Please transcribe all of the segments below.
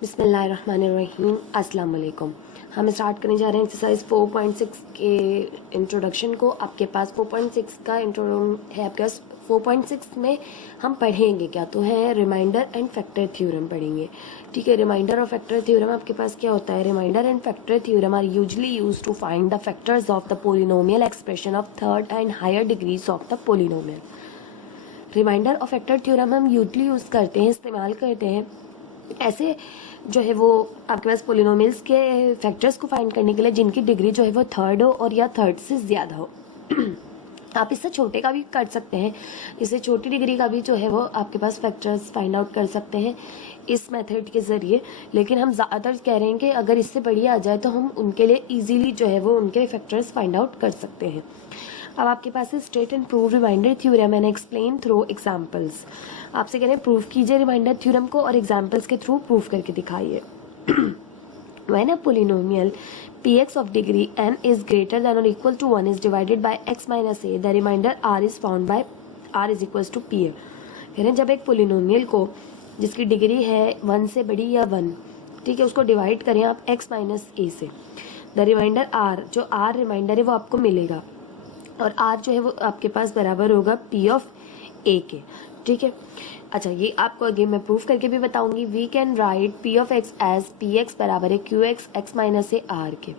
बिस्मिल्लाहिर्रहमानिर्रहीम। अस्सलाम वालेकुम। हम स्टार्ट करने जा रहे हैं एक्सरसाइज 4.6 के इंट्रोडक्शन को। आपके पास 4.6 का इंट्रो है। आपके पास 4.6 में हम पढ़ेंगे क्या, तो है रिमाइंडर एंड फैक्टर थ्योरम पढ़ेंगे। ठीक है, रिमाइंडर और फैक्टर थ्योरम आपके पास क्या होता है। Remainder and factor theorem are usually used to find the factors of the polynomial expression of third and higher degrees of the polynomial. Remainder और फैक्टर थ्योरम हम यूजुअली यूज करते हैं, इस्तेमाल करते हैं ऐसे जो है वो आपके पास पोलिनोमियल्स के फैक्टर्स को फाइंड करने के लिए जिनकी डिग्री जो है वो थर्ड हो और या थर्ड से ज़्यादा हो। आप इससे छोटे का भी कर सकते हैं, इससे छोटी डिग्री का भी जो है वो आपके पास फैक्टर्स फाइंड आउट कर सकते हैं इस मेथड के ज़रिए। लेकिन हम ज़्यादातर कह रहे हैं कि अगर इससे बड़ी आ जाए तो हम उनके लिए ईजीली जो है वो उनके फैक्टर्स फाइंड आउट कर सकते हैं। अब आपके पास है state and prove remainder theorem and explain through examples. आपसे कह रहे हैं प्रूव कीजिए रिमाइंडर थ्योरम को और एग्जाम्पल्स के थ्रू प्रूव करके दिखाइए। When a polynomial px of degree n is greater than or equal to 1 is divided by x minus a, the remainder r is found by r is equals to p। कह रहे हैं जब एक polynomial को जिसकी degree है 1 से बड़ी या 1, ठीक है, उसको डिवाइड करें आप x माइनस ए से, द रिमाइंडर r, जो r रिमाइंडर है वो आपको मिलेगा और r जो है वो आपके पास बराबर होगा p ऑफ a के। ठीक है, अच्छा ये आपको आगे मैं प्रूफ करके भी बताऊंगी। We can write p of x as px बराबर है qx x minus a r के।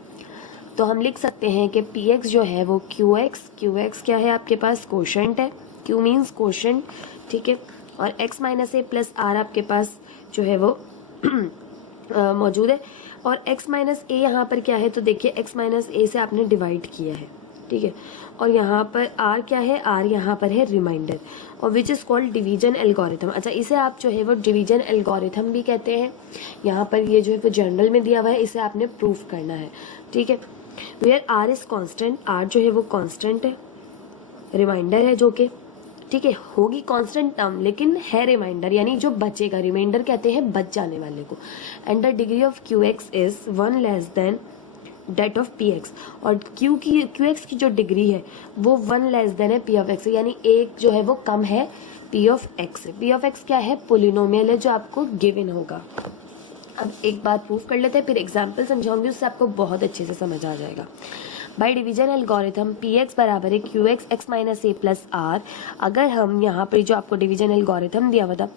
तो हम लिख सकते हैं कि px जो है वो qx क्या है आपके पास कोशेंट है, q मीन्स कोशेंट, ठीक है, और x minus a plus r आपके पास जो है वो मौजूद है। और x माइनस ए यहाँ पर क्या है, तो देखिए x माइनस ए से आपने डिवाइड किया है, ठीक है, और यहाँ पर r क्या है, r यहाँ पर है रिमाइंडर, और which is called division algorithm. अच्छा इसे आप जो है वो डिवीजन एल्गोरिथम भी कहते हैं। यहाँ पर ये जो है वो जनरल में दिया हुआ है, इसे आपने प्रूफ करना है, ठीक है। Where r is constant, r जो है वो कांस्टेंट है, रिमाइंडर है जो कि, ठीक है, होगी कांस्टेंट टर्म लेकिन है रिमाइंडर, यानी जो बचेगा, रिमाइंडर कहते हैं बच जाने वाले को। And the degree of qx is 1 less than that of p x, और क्यू एक्स की जो डिग्री है वो 1 लेस देन है पी ऑफ एक्स, यानी एक जो है वो कम है पी ऑफ एक्स से। पी ऑफ एक्स क्या है, पोलिनोमियल है जो आपको गिवन होगा। अब एक बात प्रूफ कर लेते हैं, फिर एग्जाम्पल समझाऊंगी, उससे आपको बहुत अच्छे से समझ आ जाएगा। By division algorithm p x बराबर है q x x minus a plus r. अगर हम यहाँ पर जो आपको डिवीजन एल्गोरिथम दिया हुआ था,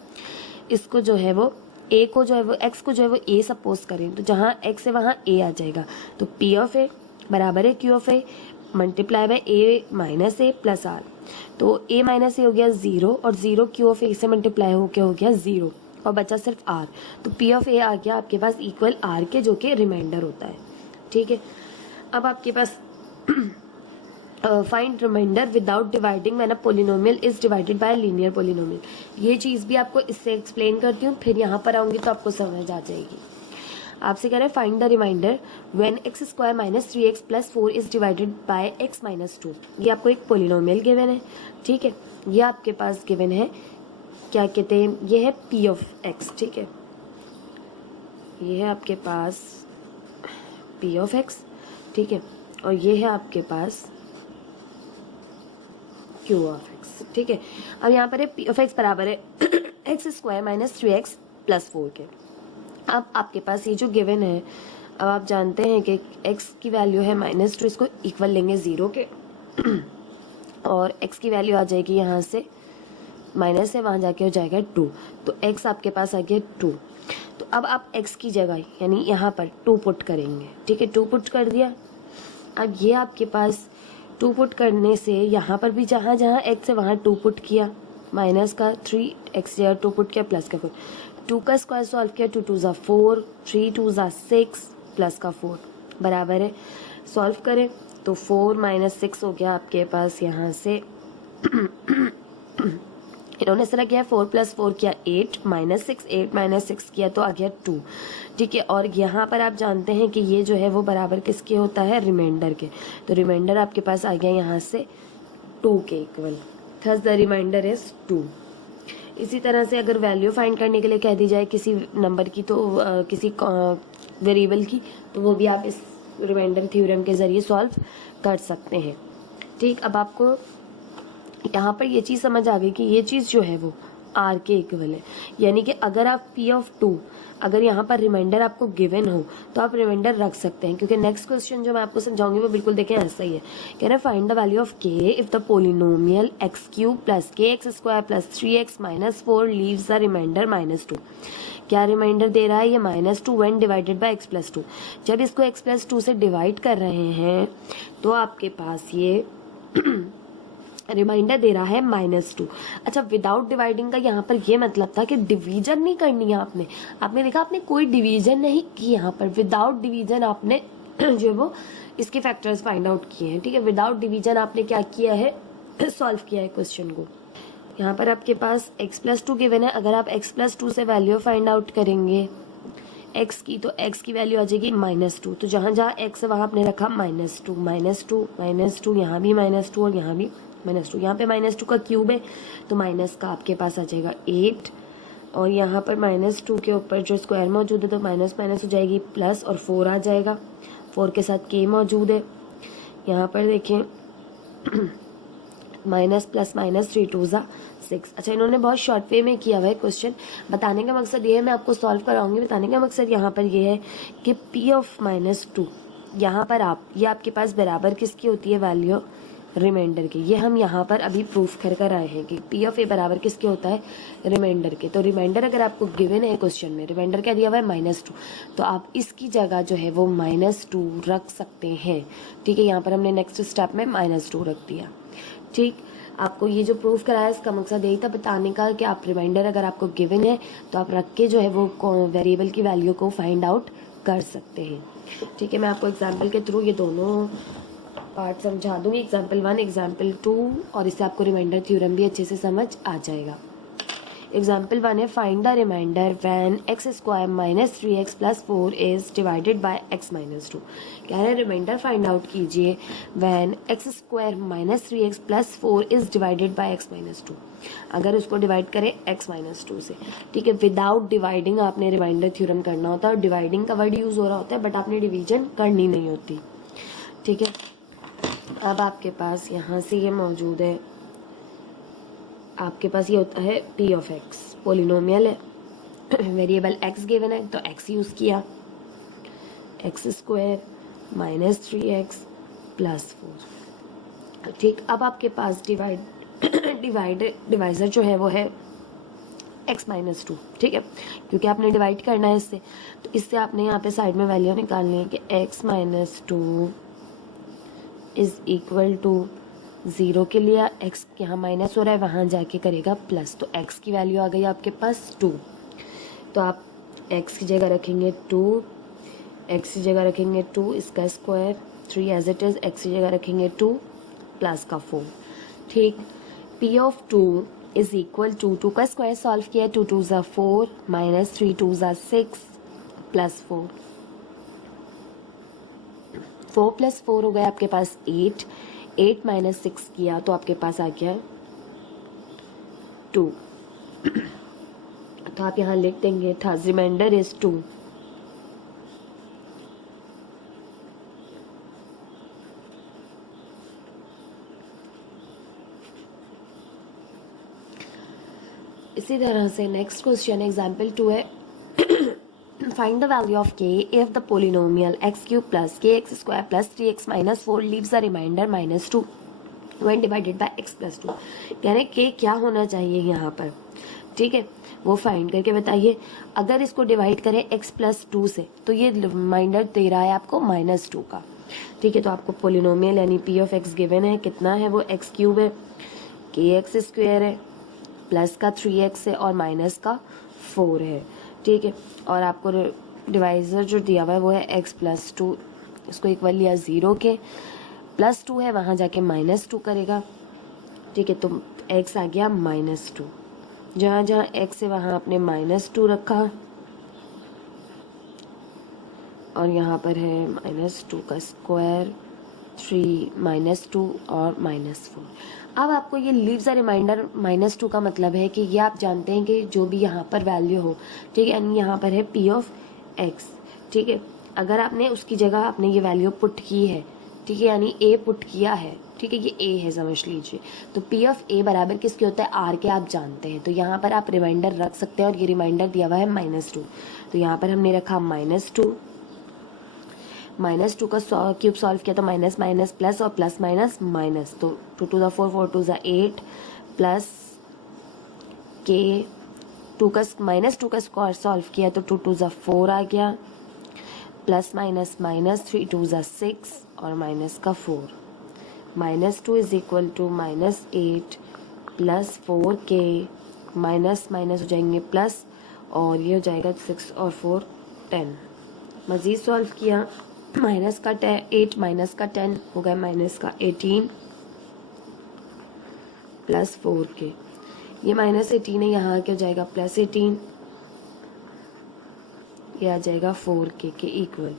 इसको जो है वो ए को जो है वो एक्स को जो है वो ए सपोज करें, तो जहाँ एक्स है वहाँ ए आ जाएगा, तो पी ऑफ ए बराबर है q of a multiply by a minus a plus r. तो ए माइनस ए हो गया 0 और 0 क्यू ऑफ ए से मल्टीप्लाई हो गया 0 और बचा सिर्फ आर, तो पी ऑफ ए आ गया आपके पास इक्वल आर के, जो कि रिमाइंडर होता है, ठीक है। अब आपके पास find remainder without dividing when a polynomial is divided by linear polynomial. ये चीज़ भी आपको इससे एक्सप्लेन करती हूँ, फिर यहाँ पर आऊँगी तो आपको समझ आ जाएगी। आपसे कह रहे हैं find the remainder when x square minus 3x plus 4 is divided by x minus 2। ये आपको एक पोलिनोमियल गिवन है, ठीक है, ये आपके पास गिवन है, क्या कहते हैं, ये है p ऑफ x, ठीक है, ये है आपके पास p ऑफ x, ठीक है, और ये है आपके पास q ऑफ x, ठीक है। अब यहाँ पर है p ऑफ x बराबर है x square minus 3x plus 4 के। अब आपके पास ये जो गिवन है, अब आप जानते हैं कि x की वैल्यू है -2, इसको इक्वल लेंगे 0 के और x की वैल्यू आ जाएगी यहाँ से माइनस है, वहाँ जाके हो जाएगा 2, तो x आपके पास आ गया 2। तो अब आप x की जगह यानी यहाँ पर 2 पुट करेंगे, ठीक है, 2 पुट कर दिया। अब ये आपके पास 2 पुट करने से यहाँ पर भी जहाँ जहाँ x है वहाँ 2 पुट किया, माइनस का 3x 2 पुट किया, प्लस का 4, 2 का स्क्वायर सॉल्व किया, 2 2 ज़ा 4, 3 2 ज़ा 6 प्लस का 4 बराबर है, सॉल्व करें तो 4 माइनस 6 हो गया आपके पास यहाँ से इन्होंने इस तरह किया, 4 प्लस 4 किया 8 माइनस 6, 8 माइनस 6 किया तो आ गया 2, ठीक है। और यहाँ पर आप जानते हैं कि ये जो है वो बराबर किसके होता है, रिमाइंडर के, तो रिमाइंडर आपके पास आ गया यहाँ से 2 के equal, thus the remainder is 2। इसी तरह से अगर वैल्यू फाइंड करने के लिए कह दी जाए किसी नंबर की, तो किसी वेरिएबल की, तो वो भी आप इस रिमाइंडर थ्योरम के ज़रिए सॉल्व कर सकते हैं, ठीक। अब आपको यहाँ पर ये चीज़ समझ आ गई कि ये चीज़ जो है वो आर के इक्वल है। यानी कि अगर आप पी ऑफ टू, अगर यहाँ पर रिमाइंडर आपको गिवन हो तो आप रिमाइंडर रख सकते हैं, क्योंकि नेक्स्ट क्वेश्चन जो मैं आपको समझाऊंगी वो बिल्कुल देखें ऐसा ही है। कह रहे हैं find the value of k if the polynomial x cube plus k x square plus 3x minus 4 leaves the remainder -2। क्या रिमाइंडर दे रहा है ये -2 when divided by x plus 2। जब इसको x प्लस 2 से डिवाइड कर रहे हैं तो आपके पास ये रिमाइंडर दे रहा है -2। अच्छा, विदाउट डिवाइडिंग का यहाँ पर ये मतलब था कि डिवीजन नहीं करनी है आपने। आपने देखा आपने कोई डिवीजन नहीं की यहाँ पर, विदाउट डिवीजन आपने जो है वो इसके फैक्टर्स फाइंड आउट किए हैं। ठीक है, विदाउट डिवीजन आपने क्या किया है, सॉल्व किया है क्वेश्चन को। यहाँ पर आपके पास x प्लस 2 गिवन है। अगर आप x प्लस 2 से वैल्यू फाइंड आउट करेंगे x की, तो x की वैल्यू आ जाएगी -2। तो जहाँ जहाँ x है वहाँ आपने रखा -2 -2 यहाँ भी -2 और यहाँ भी -2। यहाँ पे -2 का क्यूब है तो माइनस का आपके पास आ जाएगा 8, और यहाँ पर -2 के ऊपर जो स्क्वायर मौजूद है तो माइनस माइनस हो जाएगी प्लस, और 4 आ जाएगा। 4 के साथ k मौजूद है। यहाँ पर देखें माइनस प्लस माइनस 3 2 ज़ा 6। अच्छा, इन्होंने बहुत शॉर्ट वे में किया हुआ है क्वेश्चन। बताने का मकसद ये है, मैं आपको सॉल्व कराऊंगी। बताने का मकसद यहाँ पर ये है कि p ऑफ -2 यहाँ पर ये आपके पास बराबर किसकी होती है, वैल्यू रिमाइंडर के। ये हम यहाँ पर अभी प्रूफ कर आए हैं कि पी ऑफ ए बराबर किसके होता है, रिमाइंडर के। तो रिमाइंडर अगर आपको गिवन है क्वेश्चन में, रिमाइंडर क्या दिया हुआ है -2, तो आप इसकी जगह जो है वो -2 रख सकते हैं। ठीक है, यहाँ पर हमने नेक्स्ट स्टेप में -2 रख दिया। ठीक, आपको ये जो प्रूफ कराया इसका मकसद यही था बताने का कि आप रिमाइंडर अगर आपको गिवन है तो आप रख के जो है वो वेरिएबल की वैल्यू को फाइंड आउट कर सकते हैं। ठीक है, मैं आपको एग्जाम्पल के थ्रू ये दोनों पार्ट समझा दूंगी, एग्जाम्पल 1 एग्जाम्पल 2, और इससे आपको रिमाइंडर थ्योरम भी अच्छे से समझ आ जाएगा। एग्जाम्पल 1 है find the remainder when x square minus 3x plus 4 is divided by x minus 2। कह रहे हैं रिमाइंडर फाइंड आउट कीजिए when x square minus 3x plus 4 is divided by x minus 2। अगर उसको डिवाइड करें x माइनस 2 से। ठीक है, विदाउट डिवाइडिंग आपने रिमाइंडर थ्योरम करना होता है, और डिवाइडिंग का वर्ड यूज हो रहा होता है बट आपने डिवीजन करनी नहीं होती। ठीक है, अब आपके पास यहाँ से ये मौजूद है, आपके पास ये होता है p ऑफ x, पोलिनोमियल है, वेरिएबल x गिवन है तो x यूज़ किया, x square minus 3x plus 4। ठीक, अब आपके पास डिवाइजर जो है वो है x माइनस 2। ठीक है, क्योंकि आपने डिवाइड करना है इससे, तो इससे आपने यहाँ पे साइड में वैल्यू निकालनी है कि x minus 2 is equal to 0 के लिए x यहाँ माइनस हो रहा है, वहाँ जाके करेगा प्लस, तो x की वैल्यू आ गई आपके पास 2। तो आप x की जगह रखेंगे 2, x की जगह रखेंगे 2, इसका square 3 as it is, x की जगह रखेंगे 2 प्लस का 4। ठीक, p of 2 is equal to 2 का स्क्वायर सॉल्व किया, 2 2 ज़ा 4 माइनस 3 2 ज़ा 6 प्लस 4। 4 प्लस 4 हो गया आपके पास 8, 8 माइनस 6 किया तो आपके पास आ गया 2। तो आप यहाँ लिख देंगे था रिमाइंडर इज 2। इसी तरह से नेक्स्ट क्वेश्चन एग्जाम्पल 2 है find the value of k if the polynomial x cube plus kx square plus 3x minus 4 leaves a remainder -2 when divided by x plus 2। कह रहे k क्या होना चाहिए यहाँ पर। ठीक है, वो फाइंड करके बताइए। अगर इसको डिवाइड करें x प्लस 2 से तो ये रिमाइंडर दे रहा है आपको -2 का। ठीक है, तो आपको पोलिनोमियल यानी p ऑफ x गिवन है, कितना है वो x क्यूब है, kx स्क्वायर है, प्लस का 3x है और माइनस का 4 है। ठीक है, और आपको डिवाइजर जो दिया हुआ है वो है x प्लस 2, इसको इक्वल लिया 0 के, प्लस 2 है वहाँ जाके -2 करेगा। ठीक है, तो x आ गया -2, जहाँ जहाँ x है वहाँ आपने -2 रखा, और यहाँ पर है -2 का स्क्वायर, 3 -2 और -4। अब आपको ये लीव्स अ रिमाइंडर -2 का मतलब है कि ये आप जानते हैं कि जो भी यहाँ पर वैल्यू हो, ठीक है, यानी यहाँ पर है p ऑफ x। ठीक है, अगर आपने उसकी जगह आपने ये वैल्यू पुट की है, ठीक है, यानी a पुट किया है, ठीक है, ये ए है समझ लीजिए। तो पी ऑफ ए बराबर किसके होता है, आर के, आप जानते हैं। तो यहाँ पर आप रिमाइंडर रख सकते हैं और ये रिमाइंडर दिया हुआ है -2। तो यहाँ पर हमने रखा -2 का क्यूब सॉल्व किया तो माइनस माइनस प्लस और प्लस माइनस माइनस, तो 2 to the 4 4 to the 8 plus के -2 का स्क्वायर सॉल्व किया तो 2 टू द 4 आ गया, plus minus minus 3 to the 6 और माइनस का 4। -2 इज इक्वल टू -8 प्लस 4 के, माइनस माइनस हो जाएंगे प्लस, और ये हो जाएगा 6 और 4 10। मज़ीद सॉल्व किया, माइनस का 8 माइनस का 10 हो गया माइनस का 18 प्लस 4 के, ये -18 है, यहाँ क्या हो जाएगा +18, ये आ जाएगा 4 के इक्वल।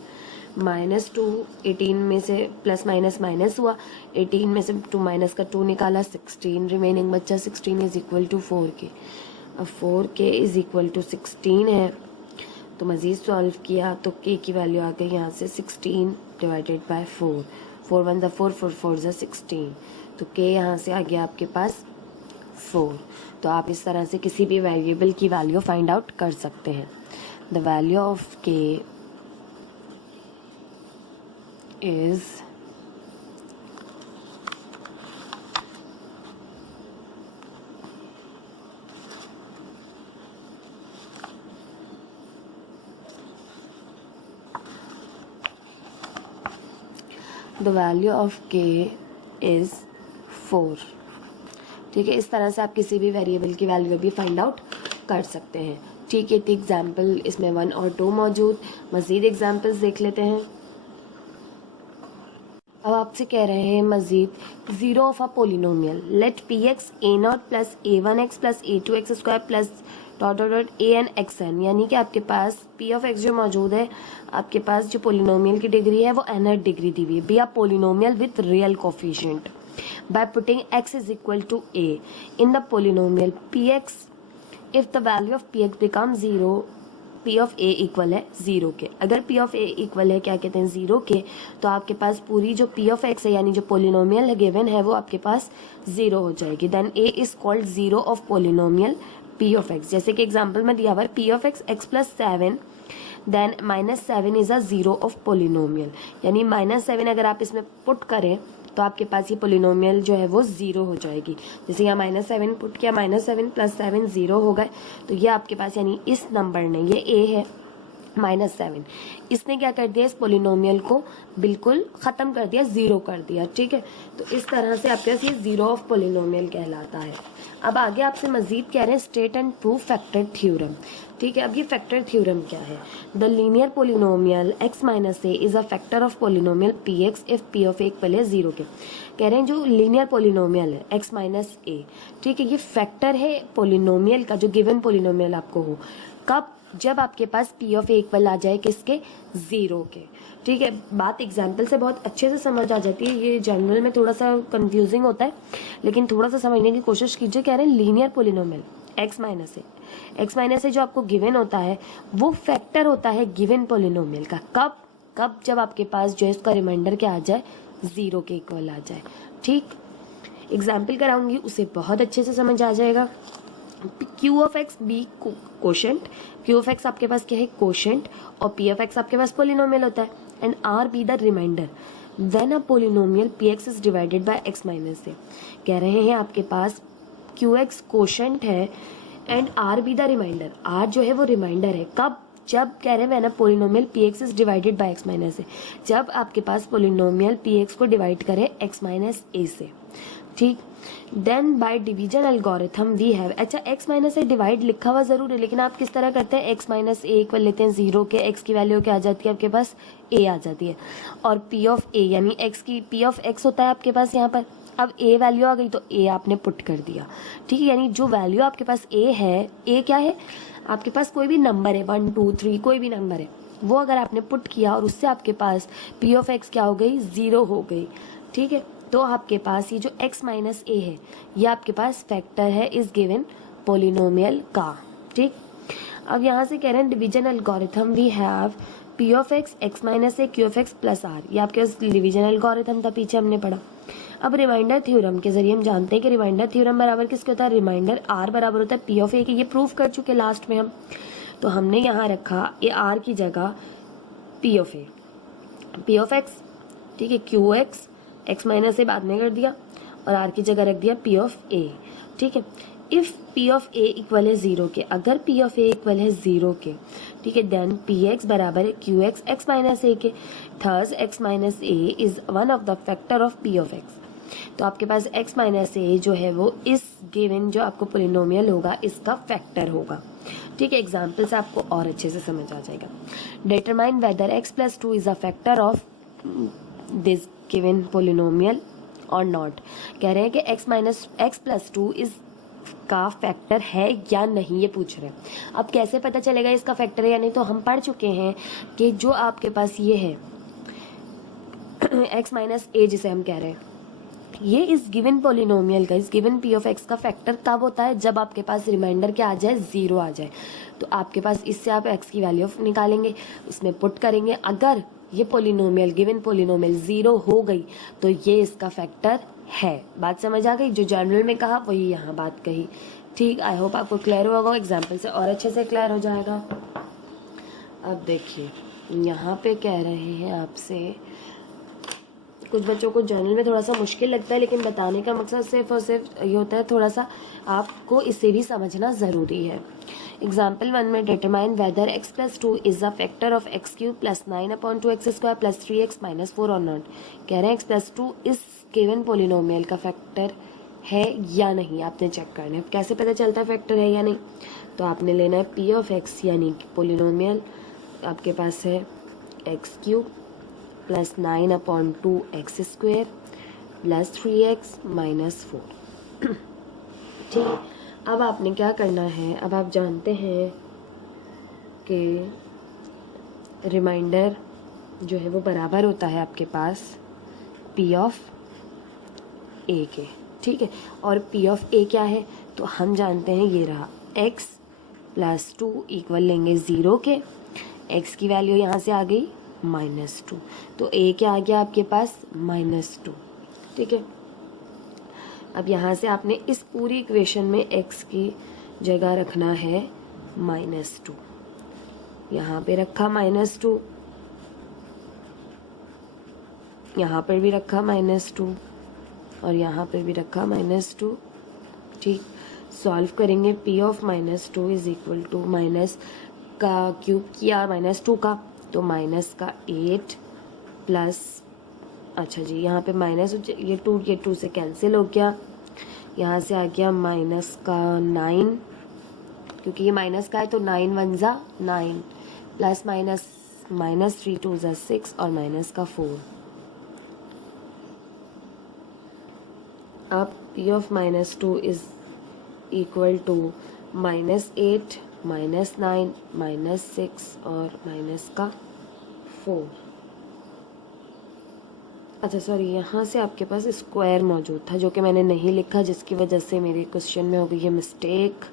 -2 18 में से प्लस माइनस माइनस हुआ, 18 में से 2 माइनस का 2 निकाला, 16 रिमेनिंग बच्चा, 16 इज इक्वल टू 4 के। अब 4 के इज इक्वल टू 16 है, तो मज़ीद सॉल्व किया तो के की वैल्यू आ गई यहाँ से 16 डिवाइडेड बाय 4, 4 1 4 4 4 16, तो के यहाँ से आ गया आपके पास 4। तो आप इस तरह से किसी भी वेरिएबल की वैल्यू फाइंड आउट कर सकते हैं। द वैल्यू ऑफ के इज द वैल्यू ऑफ के इज 4। ठीक है, इस तरह से आप किसी भी वेरिएबल की वैल्यू भी फाइंड आउट कर सकते हैं। ठीक है, तो एग्जाम्पल इसमें 1 और 2 मौजूद, मज़ीद एग्जाम्पल्स देख लेते हैं। अब आपसे कह रहे हैं मज़ीद zero of a polynomial, let p x a0 plus a1x plus a2x square plus dot dot dot an(xn), यानी कि आपके पास p ऑफ x जो मौजूद है, आपके पास जो पोलिनोमियल की डिग्री है वो nth डिग्री दी हुई है, be a polynomial with real coefficient by putting x is equal to a in the polynomial px, if the value of px becomes 0, p of a equal है 0 के। अगर p of a equal है क्या कहते हैं 0 के, तो आपके पास पूरी जो p of x है यानी जो पोलिनोमियल है गिवन है वो आपके पास 0 हो जाएगी। Then a is called 0 of polynomial p of x। जैसे कि एग्जाम्पल में दिया हुआ है p of x x plus 7, then -7 is a 0 of polynomial, यानी -7 अगर आप इसमें पुट करें तो आपके पास ये पोलिनोमियल जो है वो 0 हो जाएगी। जैसे यहाँ -7 पुट किया, -7 प्लस 7 0 हो गए, तो ये आपके पास यानी इस नंबर ने, ये a है -7, इसने क्या कर दिया, इस पोलिनोमियल को बिल्कुल ख़त्म कर दिया, 0 कर दिया। ठीक है, तो इस तरह से आपके पास ये 0 ऑफ पोलिनोमियल कहलाता है। अब आगे आपसे मजीद कह रहे हैं state and prove factor theorem. ठीक है, अब ये फैक्टर थ्योरम क्या है, the linear polynomial x minus a is a factor of polynomial p x if p of a equal है 0 के। कह रहे हैं जो लीनियर पोलिनोमियल है x माइनस ए, ठीक है, ये फैक्टर है पोलिनोमियल का, जो गिवन पोलिनोमियल आपको हो, कब, जब आपके पास p ऑफ ए इक्वल आ जाए किसके, 0 के। ठीक है, बात एग्जाम्पल से बहुत अच्छे से समझ आ जाती है, ये जनरल में थोड़ा सा कंफ्यूजिंग होता है, लेकिन थोड़ा सा समझने की कोशिश कीजिए। कह रहे हैं लीनियर पोलिनोमियल x माइनस ए जो आपको गिवन होता है वो फैक्टर होता है गिवन पोलिनोमियल का, कब जब आपके पास जो है इसका रिमाइंडर क्या आ जाए, 0 के इक्वल आ जाए। ठीक, एग्जाम्पल कराऊंगी, उसे बहुत अच्छे से समझ आ जाएगा। Q of x be quotient, q of x आपके पास क्या है, कोशेंट, और पी ऑफ एक्स आपके पास पोलिनोमियल होता है, and r be the remainder, then a polynomial p x is divided by x minus a. कह रहे हैं आपके पास क्यू एक्स कोशेंट है and r be the remainder, r जो है वो रिमाइंडर है, कब, जब कह रहे हैं ना polynomial p x is divided by x minus a, जब आपके पास पोलिनोमियल पी एक्स को डिवाइड करे एक्स माइनस ए से। ठीक, then by division algorithm we have, अच्छा एक्स माइनस ए डिवाइड लिखा हुआ जरूर है, लेकिन आप किस तरह करते हैं, एक्स माइनस ए इक्वल लेते हैं 0 के, एक्स की वैल्यू क्या आ जाती है आपके पास, ए आ जाती है, और पी ऑफ ए यानी एक्स की, पी ऑफ एक्स होता है आपके पास यहाँ पर, अब ए वैल्यू आ गई तो ए आपने पुट कर दिया। ठीक है, यानी जो वैल्यू आपके पास ए है, ए क्या है आपके पास, कोई भी नंबर है 1 2 3 कोई भी नंबर है, वो अगर आपने पुट किया और उससे आपके पास पी ऑफ एक्स क्या हो गई, 0 हो गई। ठीक है, तो आपके पास ये जो x माइनस ए है ये आपके पास फैक्टर है इस गिवन पोलिनोमियल का। ठीक, अब यहाँ से कह रहे हैं division algorithm we have p of x x minus a q of x plus r, ये आपके पास डिवीजन एल्गोरिथम था, पीछे हमने पढ़ा। अब रिमाइंडर थ्योरम के जरिए हम जानते हैं कि रिमाइंडर थ्योरम बराबर किसके होता है, रिमाइंडर आर बराबर होता है पी ऑफ ए के। ये प्रूफ कर चुके लास्ट में हम। तो हमने यहाँ रखा ए आर की जगह P of A, P of x, ठीक है, क्यू एक्स, एक्स माइनस ए बाद में कर दिया, और आर की जगह रख दिया पी ऑफ ए, ठीक है। If p of a equal है जीरो के, अगर पी ऑफ ए इक्वल है जीरो के, ठीक है, देन पी एक्स बराबर है q x x minus a के। Thus x minus a is one of the factor of p of x. तो आपके पास एक्स माइनस ए जो है वो इस गिवन जो आपको पोलिनोमियल होगा इसका फैक्टर होगा, ठीक है। एग्जाम्पल से आपको और अच्छे से समझ आ जाएगा। Determine whether x plus two is a factor of this given polynomial और नॉट। कह रहे हैं कि x minus x plus two is का फैक्टर है या नहीं, ये पूछ रहे हैं। अब कैसे पता चलेगा इसका फैक्टर है या नहीं, तो हम पढ़ चुके हैं कि जो आपके पास ये है एक्स माइनस ए जिसे हम कह रहे हैं, ये इस गिवन पोलिनोमियल का, इस गिवन पी ऑफ एक्स का फैक्टर कब होता है, जब आपके पास रिमाइंडर क्या आ जाए, जीरो आ जाए। तो आपके पास इससे आप एक्स की वैल्यू निकालेंगे, उसमें पुट करेंगे, अगर ये पोलिनोमियल गिवन पोलिनोमियल जीरो हो गई तो ये इसका फैक्टर है। बात समझ आ गई, जो जनरल में कहा वही यहाँ बात कही, ठीक। आई होप आपको क्लियर होगा, एग्जाम्पल से और अच्छे से क्लियर हो जाएगा। अब देखिए यहाँ पे कह रहे हैं आपसे, कुछ बच्चों को जर्नल में थोड़ा सा मुश्किल लगता है, लेकिन बताने का मकसद सिर्फ और सिर्फ ये होता है थोड़ा सा आपको इसे भी समझना ज़रूरी है। एग्जाम्पल 1 में determine whether x plus two is a factor of x cube plus 9/2 x square plus 3x minus 4 और नॉट। कह रहे हैं एक्स प्लस टू इस गिवन पोलिनोमियल का फैक्टर है या नहीं, आपने चेक करना है। कैसे पता चलता है फैक्टर है या नहीं, तो आपने लेना है पी ऑफ एक्स यानी पोलिनोमियल आपके पास है x cube plus 9/2 x square plus 3x minus 4, ठीक। अब आपने क्या करना है, अब आप जानते हैं कि रिमाइंडर जो है वो बराबर होता है आपके पास पी ऑफ ए के, ठीक है। और पी ऑफ ए क्या है, तो हम जानते हैं ये रहा x प्लस 2 इक्वल लेंगे ज़ीरो के, x की वैल्यू यहाँ से आ गई -2, तो a क्या आ गया आपके पास -2, ठीक है। अब यहाँ से आपने इस पूरी इक्वेशन में x की जगह रखना है -2, यहाँ पे रखा -2, यहाँ पर भी रखा -2 और यहाँ पर भी रखा -2, ठीक। सॉल्व करेंगे p of -2 is equal to minus का क्यूब किया -2 का, तो माइनस का 8 प्लस, अच्छा जी यहाँ पे माइनस ये 2 से कैंसिल हो गया, यहाँ से आ गया माइनस का 9, क्योंकि ये माइनस का है तो 9 1 जा 9 प्लस माइनस -3 2 जा 6 और माइनस का 4। अब p of -2 is equal to -8 -9 -6 और माइनस का 4। अच्छा सॉरी, यहाँ से आपके पास स्क्वायर मौजूद था जो कि मैंने नहीं लिखा, जिसकी वजह से मेरे क्वेश्चन में हो गई है मिस्टेक।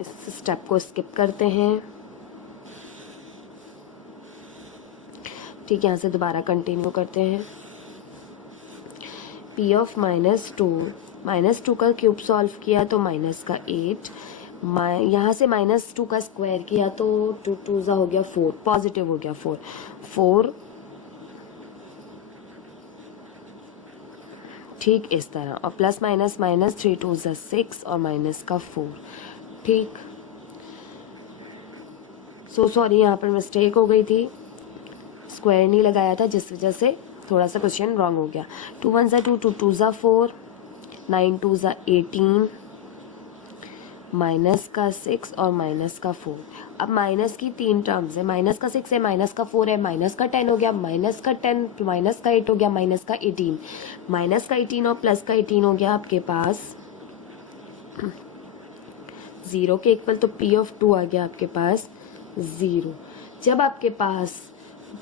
इस स्टेप को स्किप करते हैं, ठीक। यहाँ से दोबारा कंटिन्यू करते हैं। p ऑफ -2 का क्यूब सॉल्व किया तो माइनस का 8, यहाँ से -2 का स्क्वायर किया तो 2 2 हो गया 4, पॉजिटिव हो गया 4, ठीक इस तरह, और प्लस माइनस -3 2 6 और माइनस का 4, ठीक। सॉरी यहाँ पर मिस्टेक हो गई थी, स्क्वायर नहीं लगाया था, जिस वजह से थोड़ा सा क्वेश्चन रॉन्ग हो गया। 2 1 2 2 2 4 9 2 18 माइनस का 6 और माइनस का 4। अब माइनस की 3 टर्म्स है, माइनस का 6 है, माइनस का 4 है, माइनस का 10 हो गया, माइनस का 10 माइनस का 8 हो गया, माइनस का 18, माइनस का 18 और प्लस का 18 हो गया आपके पास 0 के इक्वल, तो p ऑफ 2 आ गया आपके पास 0। जब आपके पास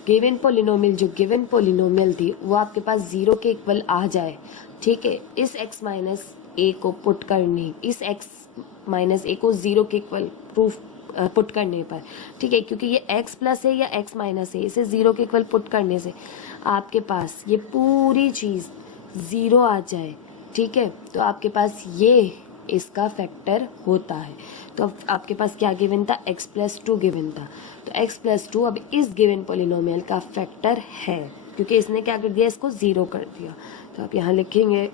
गिवन पोलिनोमियल, जो गिवन पोलिनोमियल थी वो आपके पास 0 के इक्वल आ जाए, ठीक है, इस x माइनस ए को पुट करने, इस x माइनस ए को 0 के इक्वल प्रूफ पुट करने पर, ठीक है, क्योंकि ये x प्लस है या x माइनस है, इसे 0 के इक्वल पुट करने से आपके पास ये पूरी चीज़ 0 आ जाए, ठीक है, तो आपके पास ये इसका फैक्टर होता है। तो अब आपके पास क्या गिवन था, x प्लस 2 गिवन था, तो x प्लस 2 अब इस गिवन पोलिनोमियल का फैक्टर है, क्योंकि इसने क्या कर दिया, इसको 0 कर दिया। तो आप यहाँ लिखेंगे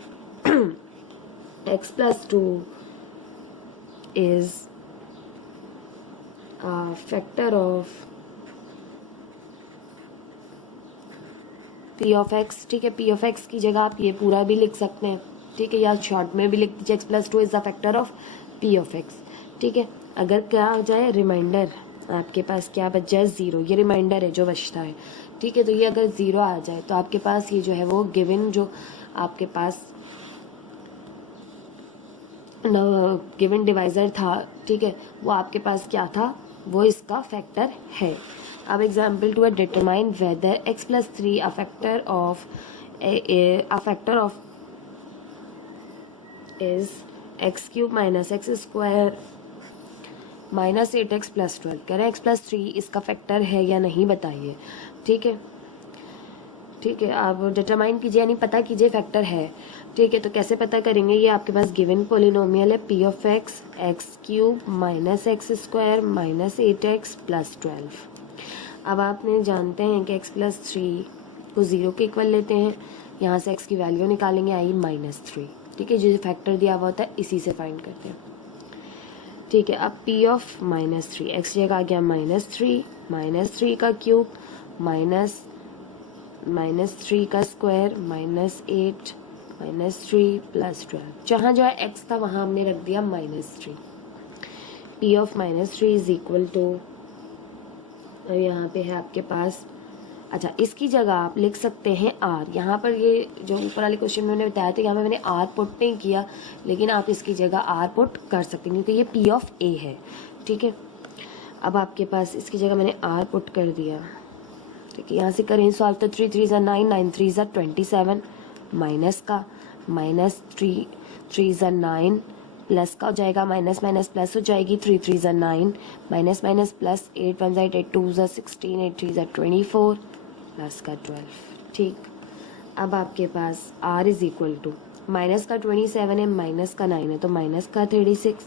x plus 2 is a factor of p of x, ठीक है, p of x की जगह आप ये पूरा भी लिख सकते हैं, ठीक है, या शॉर्ट में भी लिख दीजिए x plus 2 is the factor of p of x, ठीक है। अगर क्या हो जाए रिमाइंडर, आपके पास क्या बच जाए 0, ये रिमाइंडर है जो बचता है, ठीक है, तो ये अगर 0 आ जाए तो आपके पास ये जो है वो गिवन जो आपके पास गिवन डिवाइजर था, ठीक है, वो आपके पास क्या था, वो इसका फैक्टर है। अब एग्जाम्पल 2 है, determine whether x plus 3 a factor of is x cube minus x square minus 8x plus 12, कह रहे हैं x प्लस 3 इसका फैक्टर है या नहीं बताइए, ठीक है, ठीक है, आप डिटरमाइन कीजिए यानी पता कीजिए फैक्टर है, ठीक है। तो कैसे पता करेंगे, ये आपके पास गिवन पोलिनोमियल है p of x x cube minus x square minus 8x plus 12। अब आपने जानते हैं कि x प्लस 3 को 0 के इक्वल लेते हैं, यहाँ से x की वैल्यू निकालेंगे आई -3, ठीक है, जो फैक्टर दिया हुआ होता है इसी से फाइंड करते हैं, ठीक है। अब p ऑफ -3 x जगह आ गया -3 का क्यूब -3 का स्क्वायर -8 -3 प्लस 12, जहाँ जो है x था वहाँ हमने रख दिया -3। p of -3 is equal to, यहाँ पे है आपके पास, अच्छा इसकी जगह आप लिख सकते हैं r, यहाँ पर ये जो ऊपर वाले क्वेश्चन में मैंने बताया था यहाँ पे मैंने r पुट नहीं किया, लेकिन आप इसकी जगह r पुट कर सकते हैं क्योंकि ये p ऑफ a है, ठीक है। अब आपके पास इसकी जगह मैंने r पुट कर दिया, ठीक है, यहाँ से करें सॉल्व, तो 3 3 9 9 3 27 माइनस का -3 9 प्लस का हो जाएगा, माइनस माइनस प्लस हो जाएगी, 3 3 9 माइनस माइनस प्लस 8 1 8 2 16 8 3 24 प्लस का 12, ठीक। अब आपके पास r is equal to minus का 27 है माइनस का 9 है तो माइनस का 36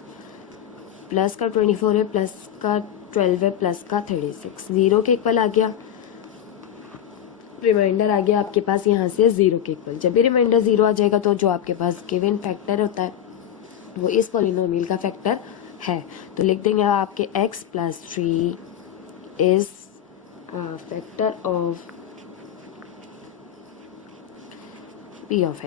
प्लस का 24 है प्लस का 12 है प्लस का 36, 0 के इक्वल आ गया, रिमाइंडर आ गया आपके पास यहाँ से 0 के इक्वल। जब भी रिमाइंडर 0 आ जाएगा तो जो आपके पास गिवन फैक्टर होता है वो इस पॉलिनोमियल का फैक्टर है, तो लिख देंगे आपके x plus 3 is factor of p of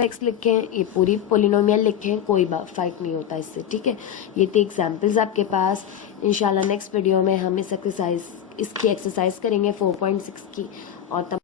x लिखें, ये पूरी पॉलिनोमियल लिखें, कोई फाइट नहीं होता इससे, ठीक है। ये थे एग्जाम्पल्स आपके पास। इंशाल्लाह नेक्स्ट वीडियो में हम इसकी एक्सरसाइज करेंगे 4.6 की, और तब